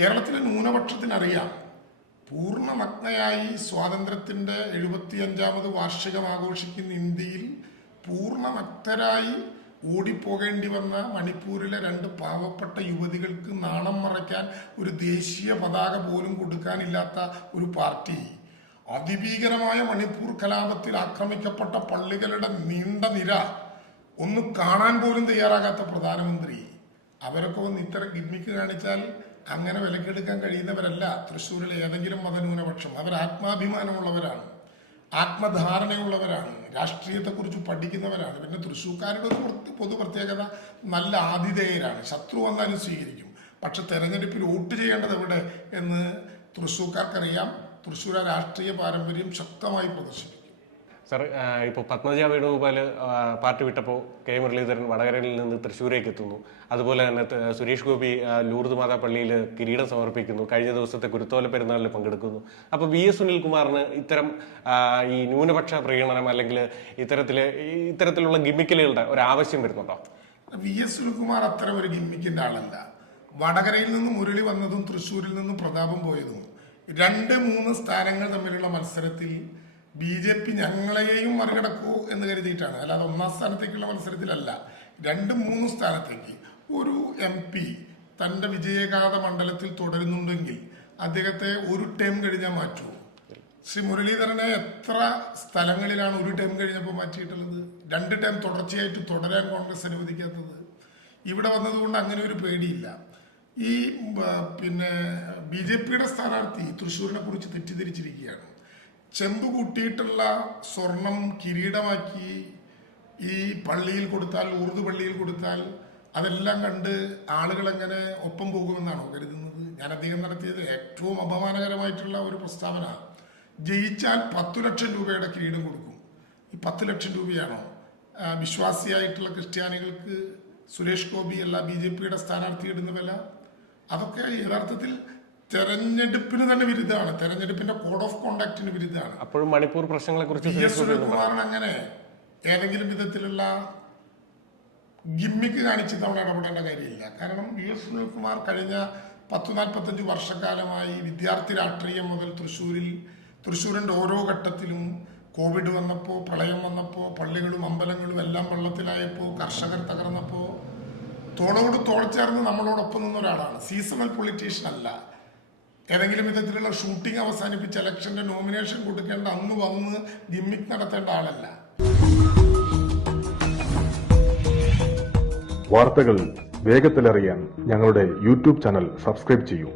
കേരളത്തിലെ ന്യൂനപക്ഷത്തിനറിയാം. പൂർണനഗ്നയായി സ്വാതന്ത്ര്യത്തിന്റെ എഴുപത്തിയഞ്ചാമത് വാർഷികം ആഘോഷിക്കുന്ന ഇന്ത്യയിൽ പൂർണനഗ്നരായി ഓടിപ്പോകേണ്ടി വന്ന മണിപ്പൂരിലെ രണ്ട് പാവപ്പെട്ട യുവതികൾക്ക് നാണം മറയ്ക്കാൻ ഒരു ദേശീയ പതാക പോലും കൊടുക്കാനില്ലാത്ത ഒരു പാർട്ടി. അതിഭീകരമായ മണിപ്പൂർ കലാപത്തിൽ ആക്രമിക്കപ്പെട്ട പള്ളികളുടെ നീണ്ട നിര ഒന്ന് കാണാൻ പോലും തയ്യാറാകാത്ത പ്രധാനമന്ത്രി. അവരൊക്കെ ഒന്ന് ഇത്ര ഗിമ്മിക്ക് കാണിച്ചാൽ അങ്ങനെ വിലക്കെടുക്കാൻ കഴിയുന്നവരല്ല. തൃശ്ശൂരിലെ ഏതെങ്കിലും മതന്യൂനപക്ഷം. അവർ ആത്മാഭിമാനമുള്ളവരാണ്. ആത്മധാരണയുള്ളവരാണ്. രാഷ്ട്രീയത്തെക്കുറിച്ച് പഠിക്കുന്നവരാണ്. പിന്നെ തൃശ്ശൂക്കാരുടെ ഒരു പൊതു പ്രത്യേകത നല്ല ആതിഥേയരാണ്. ശത്രു വന്നാലും സ്വീകരിക്കും. പക്ഷെ തെരഞ്ഞെടുപ്പിൽ വോട്ട് ചെയ്യേണ്ടത് എവിടെ എന്ന് തൃശ്ശൂക്കാർക്കറിയാം തൃശ്ശൂർ രാഷ്ട്രീയ പാരമ്പര്യം ശക്തമായി പ്രദർശിപ്പിക്കും. സർ ഇപ്പോൾ പത്മജ വേണുഗോപാൽ പാർട്ടി വിട്ടപ്പോൾ കെ മുരളീധരൻ വടകരയിൽ നിന്ന് തൃശ്ശൂരേക്ക് എത്തുന്നു. അതുപോലെ തന്നെ സുരേഷ് ഗോപി ലൂർദ് മാതാ പള്ളിയിൽ കിരീടം സമർപ്പിക്കുന്നു. കഴിഞ്ഞ ദിവസത്തെ കുരുത്തോല പെരുന്നാളിൽ പങ്കെടുക്കുന്നു. അപ്പോൾ വി എസ് സുനിൽകുമാറിന് ഇത്തരം ഈ ന്യൂനപക്ഷ പ്രീണനം അല്ലെങ്കിൽ ഇത്തരത്തിൽ ഇത്തരത്തിലുള്ള ഗിമ്മിക്കലുകളുടെ ഒരു ആവശ്യം വരുന്നുണ്ടോ? വി എസ് സുനിൽകുമാർ അത്തരം ഒരു ഗിമ്മിക്കിന്റെ ആളല്ല. വടകരയിൽ നിന്ന് മുരളി വന്നതും തൃശ്ശൂരിൽ നിന്നും പ്രതാപം പോയതും രണ്ട് മൂന്ന് സ്ഥാനങ്ങൾ തമ്മിലുള്ള മത്സരത്തിൽ ബി ജെ പി ഞങ്ങളെയും മറികടക്കൂ എന്ന് കരുതിയിട്ടാണ്. അല്ലാതെ ഒന്നാം സ്ഥാനത്തേക്കുള്ള മത്സരത്തിലല്ല. രണ്ട് മൂന്ന് സ്ഥാനത്തേക്ക് ഒരു എം പി തന്റെ വിജയഗാഥ മണ്ഡലത്തിൽ തുടരുന്നുണ്ടെങ്കിൽ അദ്ദേഹത്തെ ഒരു ടേം കഴിഞ്ഞാൽ മാറ്റുമോ ശ്രീ മുരളീധരനെ എത്ര സ്ഥലങ്ങളിലാണ് ഒരു ടേം കഴിഞ്ഞപ്പോൾ മാറ്റിയിട്ടുള്ളത്? രണ്ട് ടേം തുടർച്ചയായിട്ട് തുടരാൻ കോൺഗ്രസ് അനുവദിക്കാത്തത്. ഇവിടെ വന്നതുകൊണ്ട് അങ്ങനെ ഒരു പേടിയില്ല. ഈ പിന്നെ ബി ജെ പിയുടെ സ്ഥാനാർത്ഥി തൃശ്ശൂരിനെ കുറിച്ച് തെറ്റിദ്ധരിച്ചിരിക്കുകയാണ്. ചെമ്പ് കൂട്ടിയിട്ടുള്ള സ്വർണം കിരീടമാക്കി ഈ പള്ളിയിൽ കൊടുത്താൽ ഊർദു പള്ളിയിൽ കൊടുത്താൽ അതെല്ലാം കണ്ട് ആളുകൾ എങ്ങനെ ഒപ്പം പോകുമെന്നാണോ കരുതുന്നത്? ഞാൻ അദ്ദേഹം നടത്തിയത് ഏറ്റവും അപമാനകരമായിട്ടുള്ള ഒരു പ്രസ്താവന. ജയിച്ചാൽ പത്തു ലക്ഷം രൂപയുടെ കിരീടം കൊടുക്കും. ഈ പത്ത് ലക്ഷം രൂപയാണോ? വിശ്വാസിയായിട്ടുള്ള ക്രിസ്ത്യാനികൾക്ക് സുരേഷ് ഗോപി അല്ല ബി ജെ പിയുടെ സ്ഥാനാർത്ഥി ഇടുന്ന വില? അതൊക്കെ യഥാർത്ഥത്തിൽ തെരഞ്ഞെടുപ്പിന് തന്നെ വിരുദ്ധമാണ്. തെരഞ്ഞെടുപ്പിന്റെ കോഡ് ഓഫ് കോണ്ടാക്ടിന് വിരുദ്ധമാണ്. അപ്പോഴും മണിപ്പൂർ പ്രശ്നങ്ങളെ കുറിച്ച് സുനിൽകുമാറിന് അങ്ങനെ ഏതെങ്കിലും വിധത്തിലുള്ള ഗിമ്മിക്ക് കാണിച്ച് തവണ ഇടപെടേണ്ട കാര്യമില്ല. കാരണം വി എസ് സുനിൽകുമാർ കഴിഞ്ഞ പത്ത് നാൽപ്പത്തഞ്ച് വർഷക്കാലമായി വിദ്യാർത്ഥി രാഷ്ട്രീയം മുതൽ തൃശ്ശൂരിൽ തൃശ്ശൂരിന്റെ ഓരോ ഘട്ടത്തിലും കോവിഡ് വന്നപ്പോൾ പ്രളയം വന്നപ്പോൾ പള്ളികളും അമ്പലങ്ങളും എല്ലാം വെള്ളത്തിലായപ്പോൾ കർഷകർ തകർന്നപ്പോൾ തോളോട് തോൾ ചേർന്ന് നമ്മളോടൊപ്പം നിന്ന ഒരാളാണ്. സീസണൽ പൊളിറ്റീഷ്യൻ അല്ല. ഏതെങ്കിലും വിധത്തിലുള്ള ഷൂട്ടിംഗ് അവസാനിപ്പിച്ച് ഇലക്ഷന്റെ നോമിനേഷൻ കൊടുക്കേണ്ട അന്ന് വന്ന് ഗിമ്മിക് നടത്തേണ്ട ആളല്ല. വാർത്തകൾ വേഗത്തിലറിയാൻ ഞങ്ങളുടെ യൂട്യൂബ് ചാനൽ സബ്സ്ക്രൈബ് ചെയ്യൂ.